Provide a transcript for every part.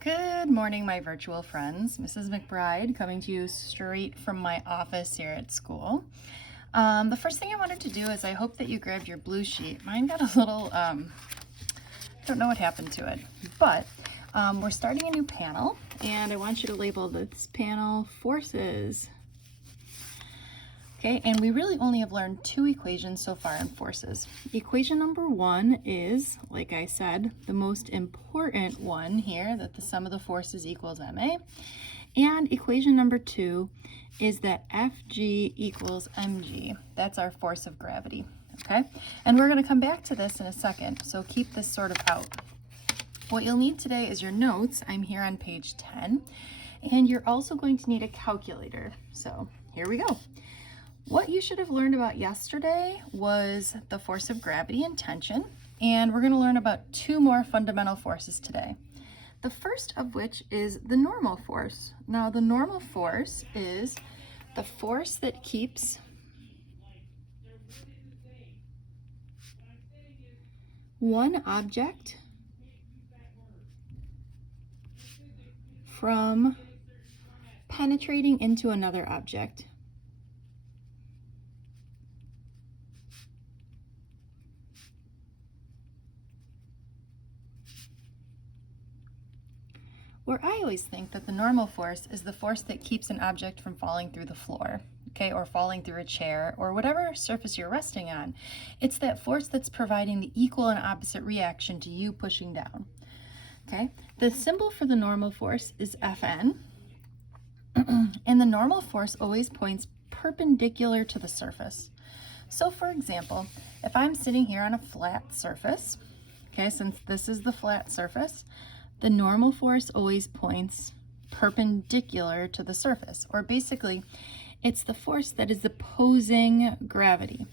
Good morning, my virtual friends. Mrs. McBride coming to you straight from my office here at school. The first thing I wanted to do is I hope that you grabbed your blue sheet. Mine got a little, don't know what happened to it, but we're starting a new panel and I want you to label this panel forces. Okay, and we really only have learned two equations so far in forces. Equation number one is, like I said, the most important one here, that the sum of the forces equals ma. And equation number two is that Fg equals mg. That's our force of gravity, okay? And we're gonna come back to this in a second, so keep this sort of out. What you'll need today is your notes. I'm here on page 10, and you're also going to need a calculator. So here we go. What you should have learned about yesterday was the force of gravity and tension, and we're going to learn about two more fundamental forces today. The first of which is the normal force. Now, the normal force is the force that keeps one object from penetrating into another object. Where I always think that the normal force is the force that keeps an object from falling through the floor, okay, or falling through a chair, or whatever surface you're resting on. It's that force that's providing the equal and opposite reaction to you pushing down, okay? The symbol for the normal force is Fn, and the normal force always points perpendicular to the surface. So for example, if I'm sitting here on a flat surface, okay, since this is the flat surface, the normal force always points perpendicular to the surface, or basically it's the force that is opposing gravity.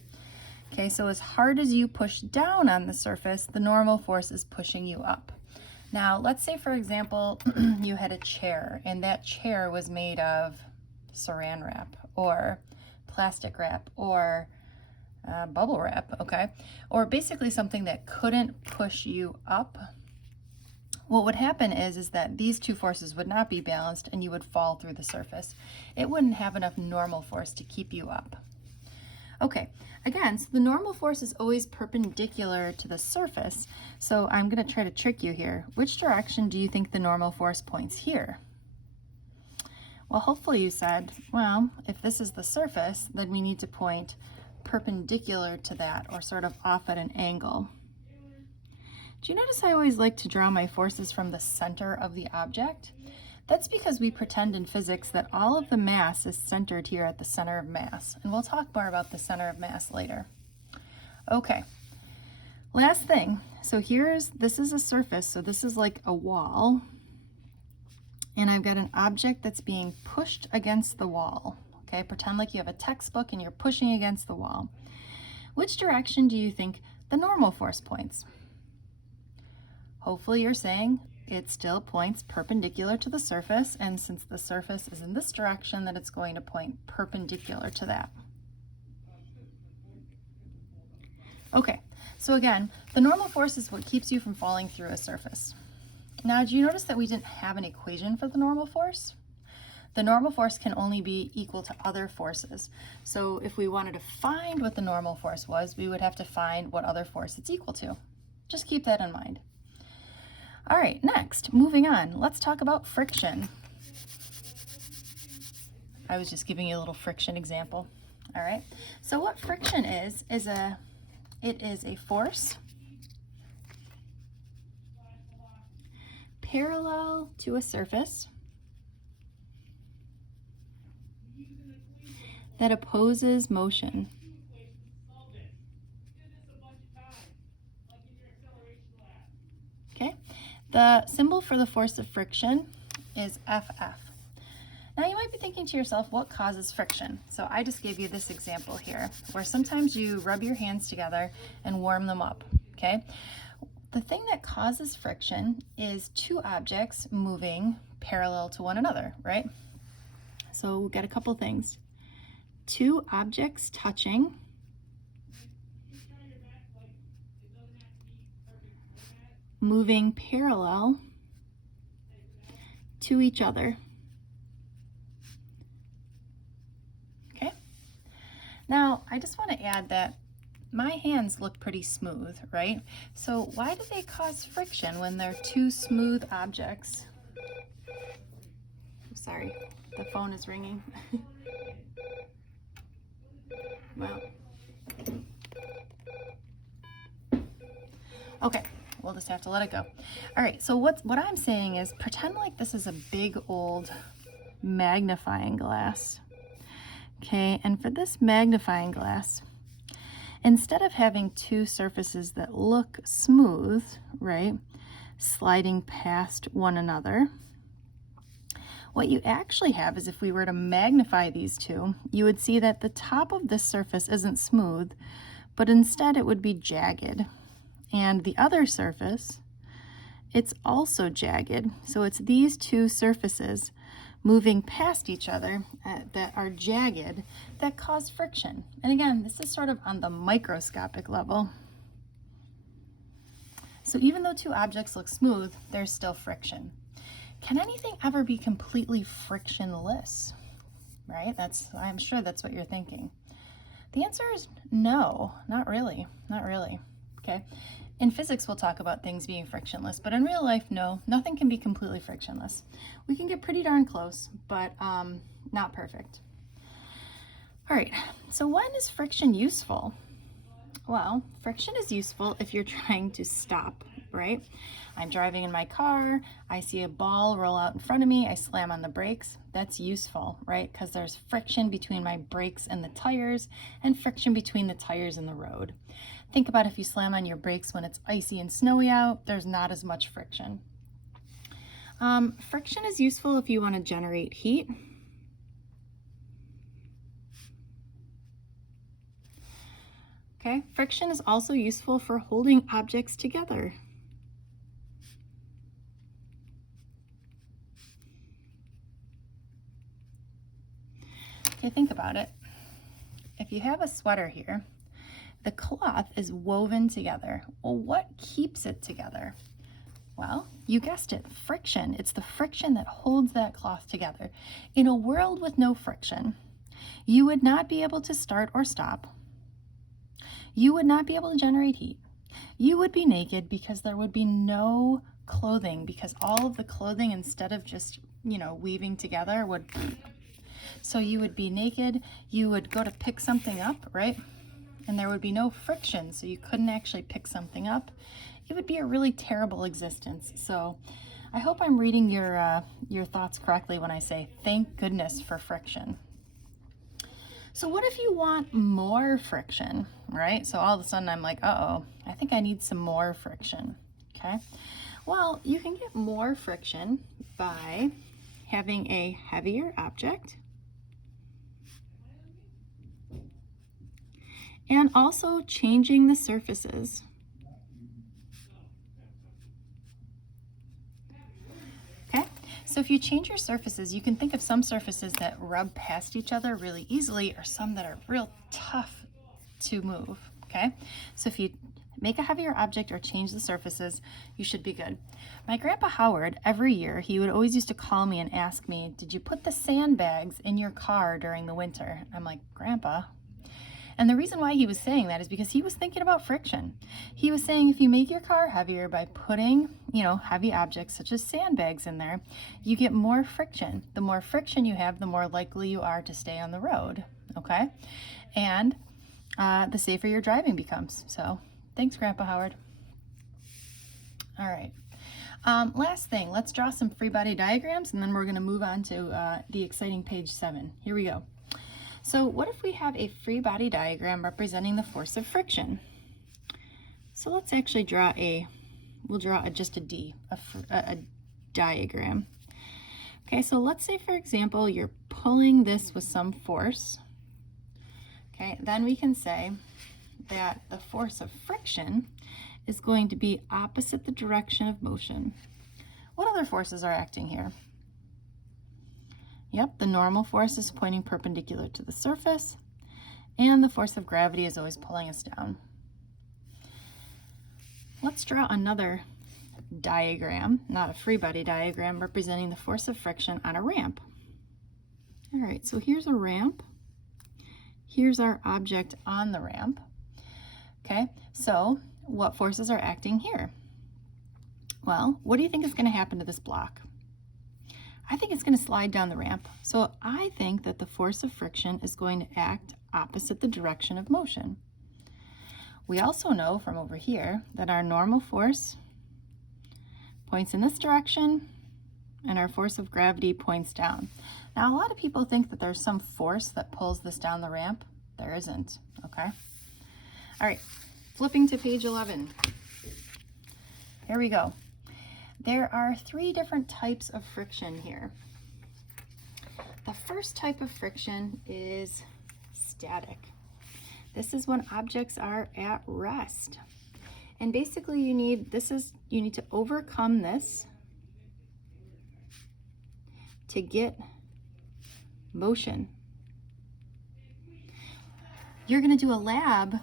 Okay, so as hard as you push down on the surface, the normal force is pushing you up. Now, let's say, for example, you had a chair and that chair was made of saran wrap or plastic wrap or bubble wrap, okay? Or basically something that couldn't push you up. What would happen is that these two forces would not be balanced and you would fall through the surface. It wouldn't have enough normal force to keep you up. Okay, again, so the normal force is always perpendicular to the surface, so I'm going to try to trick you here. Which direction do you think the normal force points here? Well, hopefully you said, well, if this is the surface, then we need to point perpendicular to that, or sort of off at an angle. Do you notice I always like to draw my forces from the center of the object? That's because we pretend in physics that all of the mass is centered here at the center of mass, and we'll talk more about the center of mass later. Okay, last thing. So this is a surface, so this is like a wall, and I've got an object that's being pushed against the wall. Okay, pretend like you have a textbook and you're pushing against the wall. Which direction do you think the normal force points? Hopefully you're saying it still points perpendicular to the surface, and since the surface is in this direction, that it's going to point perpendicular to that. Okay, so again, the normal force is what keeps you from falling through a surface. Now, do you notice that we didn't have an equation for the normal force? The normal force can only be equal to other forces. So if we wanted to find what the normal force was, we would have to find what other force it's equal to. Just keep that in mind. All right, next, moving on, let's talk about friction. I was just giving you a little friction example. All right, so what friction is it is a force parallel to a surface that opposes motion. Okay, the symbol for the force of friction is FF. Now you might be thinking to yourself, what causes friction? So I just gave you this example here, where sometimes you rub your hands together and warm them up, okay? The thing that causes friction is two objects moving parallel to one another, right? So we've got a couple things. Two objects touching moving parallel to each other. Okay? Now, I just want to add that my hands look pretty smooth, right? So why do they cause friction when they're two smooth objects? Sorry, the phone is ringing. Well, okay, we'll just have to let it go. All right, so what I'm saying is pretend like this is a big old magnifying glass. Okay, and for this magnifying glass, instead of having two surfaces that look smooth, right, sliding past one another, what you actually have is if we were to magnify these two, you would see that the top of this surface isn't smooth, but instead it would be jagged. And the other surface, it's also jagged. So it's these two surfaces moving past each other that are jagged that cause friction. And again, this is sort of on the microscopic level. So even though two objects look smooth, there's still friction. Can anything ever be completely frictionless? Right? I'm sure that's what you're thinking. The answer is no, not really, not really. Okay. In physics, we'll talk about things being frictionless, but in real life, no, nothing can be completely frictionless. We can get pretty darn close, but not perfect. All right, so when is friction useful? Well, friction is useful if you're trying to stop, right? I'm driving in my car, I see a ball roll out in front of me, I slam on the brakes. That's useful, right? Because there's friction between my brakes and the tires, and friction between the tires and the road. Think about if you slam on your brakes when it's icy and snowy out, there's not as much friction. Friction is useful if you want to generate heat. Okay, friction is also useful for holding objects together. Okay, think about it. If you have a sweater here, the cloth is woven together. Well, what keeps it together? Well, you guessed it, friction. It's the friction that holds that cloth together. In a world with no friction, you would not be able to start or stop. You would not be able to generate heat. You would be naked because there would be no clothing, because all of the clothing, instead of just, weaving together, would... So you would be naked, you would go to pick something up, right? And there would be no friction, so you couldn't actually pick something up. It would be a really terrible existence. So I hope I'm reading your thoughts correctly when I say thank goodness for friction. So what if you want more friction, right? So all of a sudden I'm like, uh-oh, I think I need some more friction, okay? Well, you can get more friction by having a heavier object and also changing the surfaces. Okay, so if you change your surfaces, you can think of some surfaces that rub past each other really easily or some that are real tough to move, okay? So if you make a heavier object or change the surfaces, you should be good. My grandpa Howard, every year, he would always used to call me and ask me, did you put the sandbags in your car during the winter? I'm like, Grandpa? And the reason why he was saying that is because he was thinking about friction. He was saying if you make your car heavier by putting, heavy objects such as sandbags in there, you get more friction. The more friction you have, the more likely you are to stay on the road, okay? And the safer your driving becomes. So thanks, Grandpa Howard. All right. Last thing, let's draw some free body diagrams, and then we're going to move on to the exciting page 7. Here we go. So what if we have a free body diagram representing the force of friction? So let's actually draw just a D, a diagram. Okay, so let's say, for example, you're pulling this with some force. Okay, then we can say that the force of friction is going to be opposite the direction of motion. What other forces are acting here? Yep, the normal force is pointing perpendicular to the surface, and the force of gravity is always pulling us down. Let's draw another diagram, not a free body diagram, representing the force of friction on a ramp. All right, so here's a ramp. Here's our object on the ramp. Okay, so what forces are acting here? Well, what do you think is going to happen to this block? I think it's going to slide down the ramp. So I think that the force of friction is going to act opposite the direction of motion. We also know from over here that our normal force points in this direction and our force of gravity points down. Now, a lot of people think that there's some force that pulls this down the ramp. There isn't, okay? All right, flipping to page 11. Here we go. There are 3 different types of friction here. The first type of friction is static. This is when objects are at rest. And basically you need to overcome this to get motion. You're going to do a lab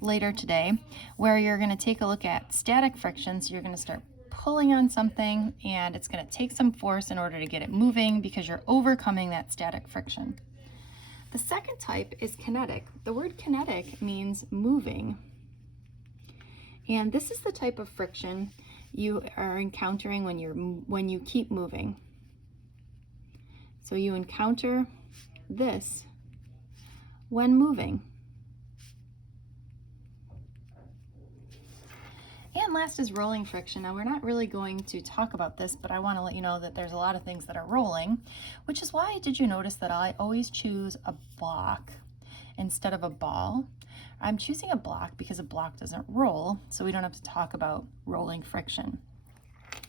later today where you're going to take a look at static friction. So you're going to start pulling on something and it's going to take some force in order to get it moving because you're overcoming that static friction. The second type is kinetic. The word kinetic means moving. And this is the type of friction you are encountering when you keep moving. So you encounter this when moving. And last is rolling friction. Now we're not really going to talk about this, but I want to let you know that there's a lot of things that are rolling, which is why did you notice that I always choose a block instead of a ball? I'm choosing a block because a block doesn't roll, so we don't have to talk about rolling friction.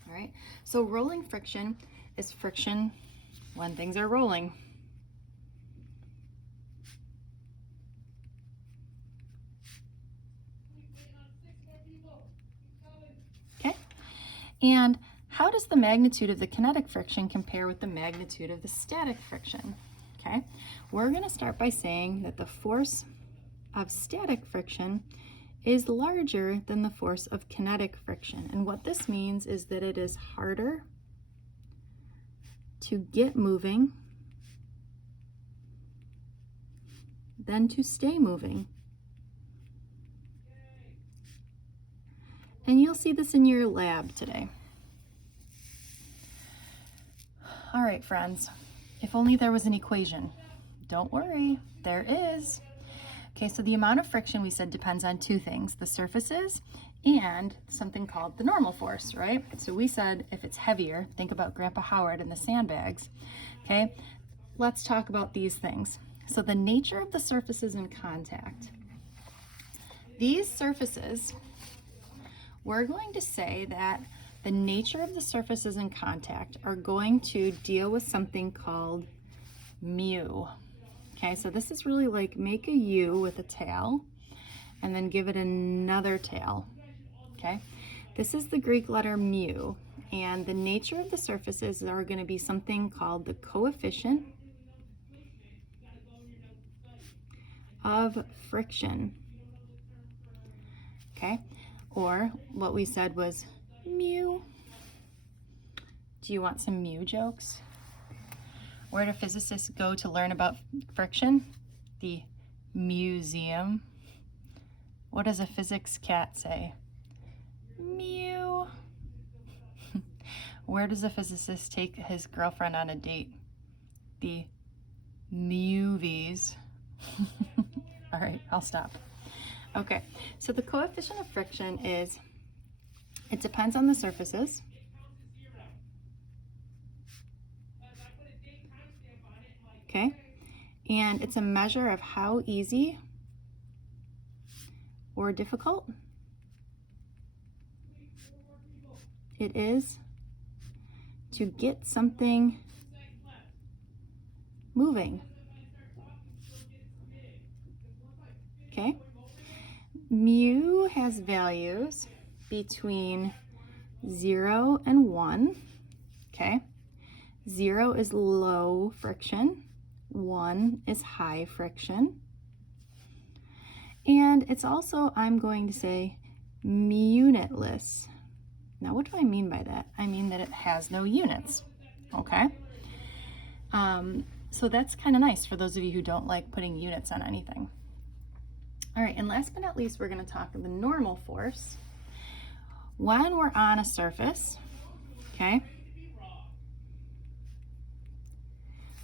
All right, so rolling friction is friction when things are rolling. Okay, and how does the magnitude of the kinetic friction compare with the magnitude of the static friction? Okay, we're going to start by saying that the force of static friction is larger than the force of kinetic friction. And what this means is that it is harder to get moving than to stay moving. And you'll see this in your lab today. All right, friends, if only there was an equation. Don't worry, there is. Okay, so the amount of friction we said depends on 2 things, the surfaces and something called the normal force, right? So we said if it's heavier, think about Grandpa Howard and the sandbags. Okay, let's talk about these things. So the nature of the surfaces in contact. These surfaces, we're going to say that the nature of the surfaces in contact are going to deal with something called mu. Okay, so this is really like make a U with a tail and then give it another tail. Okay, this is the Greek letter mu, and the nature of the surfaces are going to be something called the coefficient of friction. Okay, or what we said was mu. Do you want some mu jokes? Where do physicists go to learn about friction? The museum. What does a physics cat say? Mew. Where does a physicist take his girlfriend on a date? The movies. All right, I'll stop. Okay, so the coefficient of friction is, it depends on the surfaces. Okay, and it's a measure of how easy or difficult it is to get something moving. Okay, mu has values between 0 and 1. Okay, 0 is low friction. 1 is high friction. And it's also, I'm going to say, munitless. Now, what do I mean by that? I mean that it has no units, okay? So that's kind of nice for those of you who don't like putting units on anything. All right, and last but not least, we're going to talk of the normal force. When we're on a surface, okay?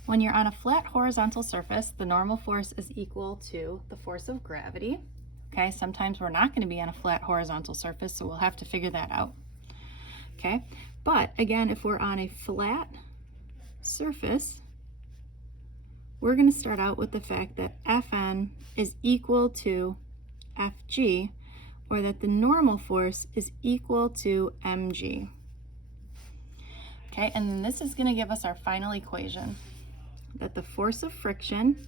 When you're on a flat horizontal surface, the normal force is equal to the force of gravity, okay? Sometimes we're not going to be on a flat horizontal surface, so we'll have to figure that out, okay? But again, if we're on a flat surface, we're going to start out with the fact that Fn is equal to Fg, or that the normal force is equal to mg. Okay, and then this is going to give us our final equation, that the force of friction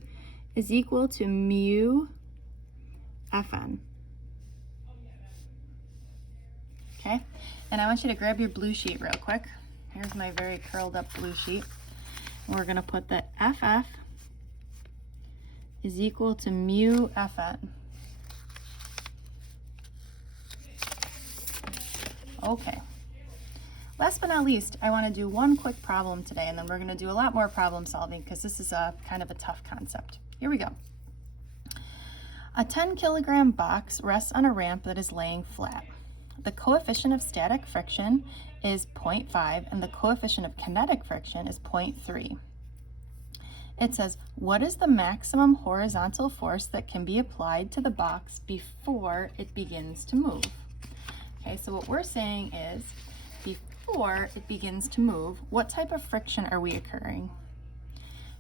is equal to mu Fn. Okay, and I want you to grab your blue sheet real quick. Here's my very curled up blue sheet. We're going to put that Ff is equal to mu Fn. Okay. Last but not least, I want to do one quick problem today, and then we're going to do a lot more problem solving because this is a kind of a tough concept. Here we go. A 10-kilogram box rests on a ramp that is laying flat. The coefficient of static friction is 0.5 and the coefficient of kinetic friction is 0.3. It says, what is the maximum horizontal force that can be applied to the box before it begins to move? Okay, so what we're saying is, before it begins to move, what type of friction are we occurring?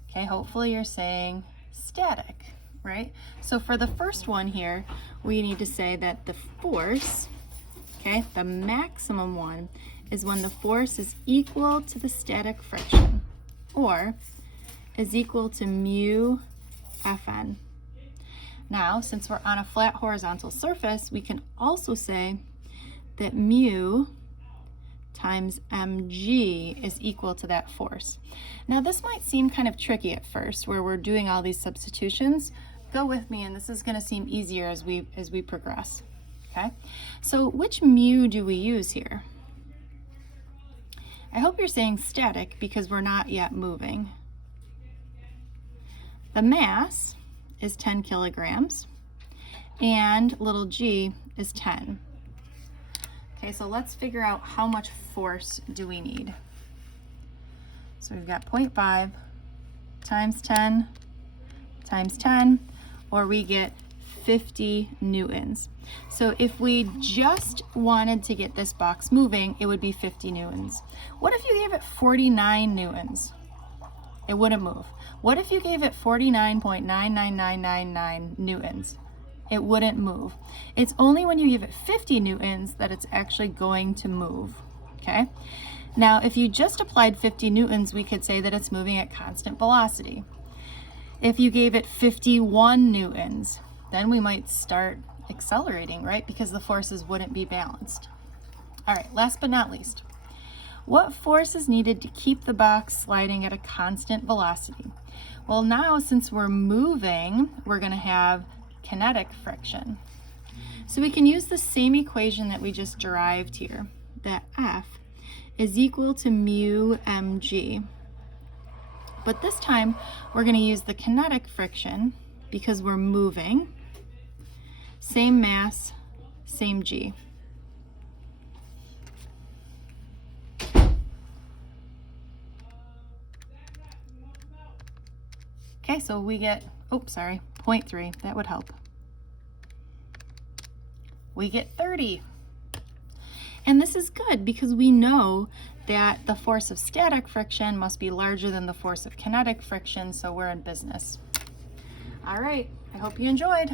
Okay, hopefully you're saying static, right? So for the first one here, we need to say that the force, okay, the maximum one, is when the force is equal to the static friction, or is equal to mu Fn. Now, since we're on a flat horizontal surface, we can also say that mu times mg is equal to that force. Now, this might seem kind of tricky at first, where we're doing all these substitutions. Go with me, and this is going to seem easier as we progress. Okay, so which mu do we use here? I hope you're saying static because we're not yet moving. The mass is 10 kilograms, and little g is 10. Okay, so let's figure out how much force do we need. So we've got 0.5 times 10 times 10, or we get 50 newtons. So if we just wanted to get this box moving, it would be 50 newtons. What if you gave it 49 newtons? It wouldn't move. What if you gave it 49.99999 newtons? It wouldn't move. It's only when you give it 50 newtons that it's actually going to move, okay? Now, if you just applied 50 newtons, we could say that it's moving at constant velocity. If you gave it 51 newtons, then we might start accelerating, right? Because the forces wouldn't be balanced. All right, last but not least, what force is needed to keep the box sliding at a constant velocity? Well, now since we're moving, we're going to have kinetic friction. So we can use the same equation that we just derived here, that F is equal to mu mg. But this time we're going to use the kinetic friction because we're moving. Same mass, same g. Okay, so we get, 0.3, that would help. We get 30. And this is good because we know that the force of static friction must be larger than the force of kinetic friction, so we're in business. All right, I hope you enjoyed.